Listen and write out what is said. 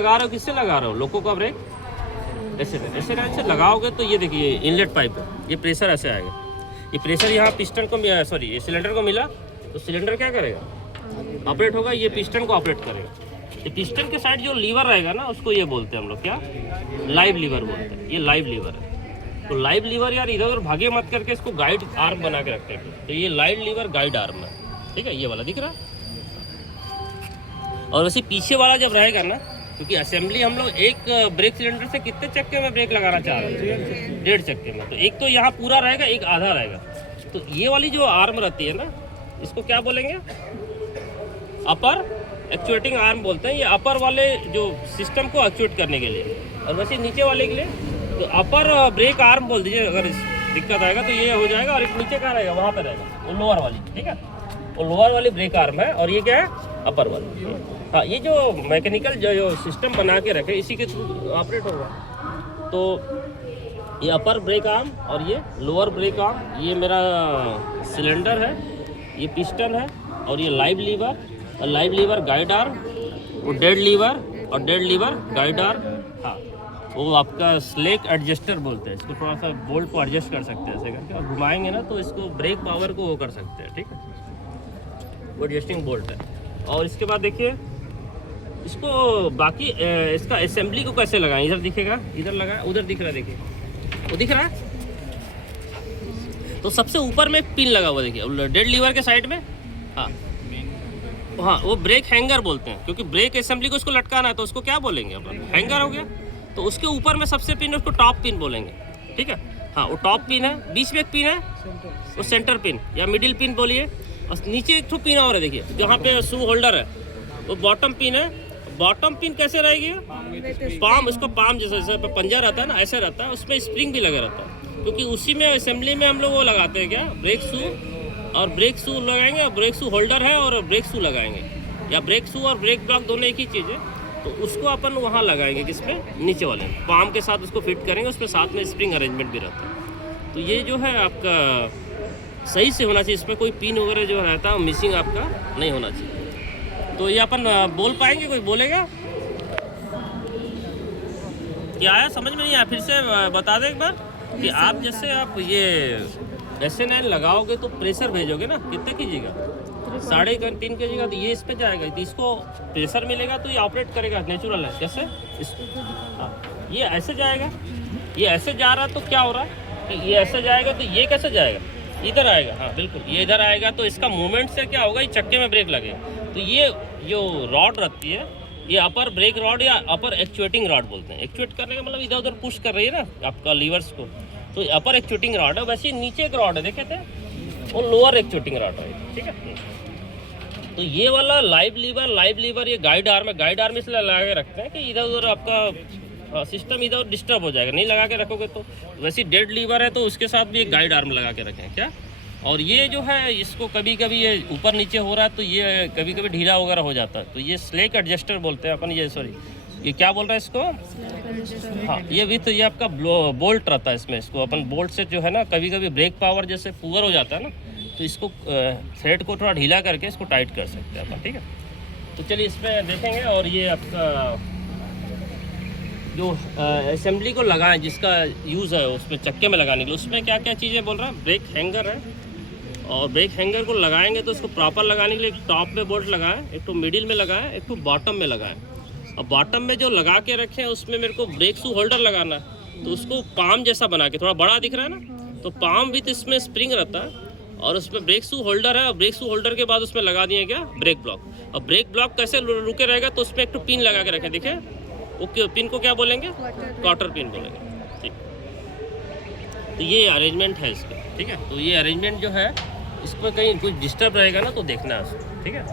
लगा रहे हो, किससे लगा रहे हो? लोको का ब्रेक ऐसे ऐसे लगाओगे तो ये देखिए इनलेट पाइप है, ये प्रेशर ऐसे आएगा। ये प्रेशर यहाँ पिस्टन को सॉरी ये सिलेंडर को मिला तो सिलेंडर क्या करेगा? ऑपरेट होगा, ये पिस्टन को ऑपरेट करेगा। ये पिस्टन के साइड जो लीवर रहेगा ना उसको ये बोलते हैं हम लोग क्या? लाइव लीवर बोलते हैं। ये लाइव लीवर है। तो लाइव लीवर यार इधर उधर भागे मत करके इसको गाइड आर्म बना के रखते हैं। तो ये लाइव लीवर गाइड आर्म है, ठीक है, ये वाला दिख रहा है। और वैसे पीछे वाला जब रहेगा ना, क्योंकि असेंबली हम लोग एक ब्रेक सिलेंडर से कितने चक्के में ब्रेक लगाना चाह रहे हैं? 1.5 चक्के में। तो एक तो यहाँ पूरा रहेगा, एक आधा रहेगा। तो ये वाली जो आर्म रहती है ना, इसको क्या बोलेंगे? अपर एक्चुएटिंग आर्म बोलते हैं। ये अपर वाले जो सिस्टम को एक्चुएट करने के लिए, और वैसे नीचे वाले के लिए तो अपर ब्रेक आर्म बोल दीजिए। अगर दिक्कत आएगा तो ये हो जाएगा। और एक नीचे का रहेगा, वहाँ पे रहेगा वो लोअर वाली, ठीक है, वो लोअर वाली ब्रेक आर्म है। और ये क्या है? अपर वाली। हाँ, ये जो मैकेनिकल जो सिस्टम बना के रखे इसी के थ्रू ऑपरेट होगा। तो ये अपर ब्रेक आर्म और ये लोअर ब्रेक आर्म, ये मेरा सिलेंडर है, ये पिस्टन है, और ये लाइव लीवर, और लाइव लीवर गाइड आर्म, वो डेड लीवर और डेड लीवर गाइड आर्म। हाँ, वो आपका स्लेक एडजस्टर बोलते हैं इसको। थोड़ा सा बोल्ट को एडजस्ट कर सकते हैं ऐसे करके, और घुमाएंगे ना तो इसको ब्रेक पावर को वो कर सकते हैं, ठीक है, वो एडजस्टिंग बोल्ट है। और इसके बाद देखिए इसको बाकी इसका असेंबली को कैसे लगाएं? इधर दिखेगा, इधर लगाएं, उधर दिख रहा है, देखिए वो दिख रहा है। तो सबसे ऊपर में एक पिन लगा हुआ देखिए डेड लीवर के साइड में। हाँ हाँ, वो ब्रेक हैंगर बोलते हैं, क्योंकि ब्रेक असेंबली को उसको लटकाना है तो उसको क्या बोलेंगे अपन? हैंगर हो गया। तो उसके ऊपर में सबसे पिन, उसको टॉप पिन बोलेंगे, ठीक है। हाँ, वो टॉप पिन है। बीच में एक पिन है, वो सेंटर पिन या मिडिल पिन बोलिए। और नीचे एक तो पिन और है देखिए, जहाँ पे शू होल्डर है, वो बॉटम पिन है। बॉटम पिन कैसे रहेगी? पाम, इसको पाम जैसे पंजा रहता है ना, ऐसे रहता है। उसमें स्प्रिंग भी लगा रहता है, क्योंकि उसी में असेंबली में हम लोग वो लगाते हैं क्या? Brake shoe. और ब्रेक शू लगाएंगे, ब्रेक शू होल्डर है और ब्रेक शू लगाएंगे, या ब्रेक शू और ब्रेक ब्लॉक दोनों एक ही चीज़ है। तो उसको अपन वहाँ लगाएंगे, किसमें? नीचे वाले पाम के साथ उसको फिट करेंगे। उसमें साथ में स्प्रिंग अरेंजमेंट भी रहता है। तो ये जो है आपका सही से होना चाहिए, इसमें कोई पिन वगैरह जो रहता है मिसिंग आपका नहीं होना चाहिए। तो ये अपन बोल पाएंगे? कोई बोलेगा? क्या आया समझ में नहीं आया? फिर से बता दें एक बार कि आप जैसे आप ये SN9 लगाओगे तो प्रेशर भेजोगे ना, कितना कीजिएगा? 3.5 kg का। तो ये इस पर जाएगा, तो इसको प्रेशर मिलेगा तो ये ऑपरेट करेगा, नेचुरल है। जैसे इसको हाँ, ये ऐसे जाएगा, ये ऐसे जा रहा तो क्या हो रहा है कि ये ऐसे जाएगा तो ये कैसे जाएगा? इधर आएगा। हाँ बिल्कुल, ये इधर आएगा तो इसका मूवमेंट से क्या होगा? ये चक्के में ब्रेक लगेगा। तो ये जो रॉड रहती है, ये अपर ब्रेक रॉड या अपर एक्चुएटिंग रॉड बोलते हैं। एक्चुएट करने का मतलब इधर उधर पुश कर रही है ना आपका लीवर्स को, तो अपर एक्चुएटिंग रॉड है। वैसे नीचे एक रॉड है, देखे थे, वो लोअर एक्चुएटिंग रॉड है, ठीक है। तो ये वाला लाइव लीवर ये गाइड आर्म है। गाइड आर्म इसलिए लगा के रखते हैं कि इधर उधर आपका सिस्टम इधर डिस्टर्ब हो जाएगा, नहीं लगा के रखोगे तो। वैसे डेड लीवर है तो उसके साथ भी एक गाइड आर्म लगा के रखें क्या। और ये जो है इसको कभी कभी ये ऊपर नीचे हो रहा है तो ये कभी कभी ढीला वगैरह हो जाता है, तो ये स्लेक एडजस्टर बोलते हैं अपन। ये सॉरी ये क्या बोल रहा है इसको? हाँ, ये भी तो ये आपका बोल्ट रहता है इसमें। इसको अपन बोल्ट से जो है ना, कभी कभी ब्रेक पावर जैसे पुअर हो जाता है ना, तो इसको थ्रेड को थोड़ा ढीला करके इसको टाइट कर सकते हैं अपन, ठीक है। तो चलिए इसमें देखेंगे। और ये आपका जो असेंबली को लगाएं, जिसका यूज़ है उसमें चक्के में लगाने के लिए, उसमें क्या क्या चीज़ें बोल रहा है? ब्रेक हैंगर है, और ब्रेक हैंगर को लगाएंगे तो इसको प्रॉपर लगाने के लिए एक टॉप में बोल्ट लगाएं, एक तो मिडिल में लगाएं, एक तो बॉटम में लगाएं। और बॉटम में जो लगा के रखें उसमें मेरे को ब्रेक शू होल्डर लगाना है, तो उसको पाम जैसा बना के, थोड़ा बड़ा दिख रहा है ना, तो पाम भी तो इसमें स्प्रिंग रहता है, और उसमें ब्रेक शू होल्डर है। और ब्रेक शू होल्डर के बाद उसमें लगा दिए क्या? Brake block. और ब्रेक ब्लॉक कैसे रुके रहेगा? तो उसमें एक तो पिन लगा के रखें, देखिए वो पिन को क्या बोलेंगे? क्वार्टर पिन बोलेंगे, ठीक। तो ये अरेंजमेंट है इसका, ठीक है। तो ये अरेंजमेंट जो है, इसमें कहीं कुछ डिस्टर्ब रहेगा ना तो देखना है उसको, ठीक है।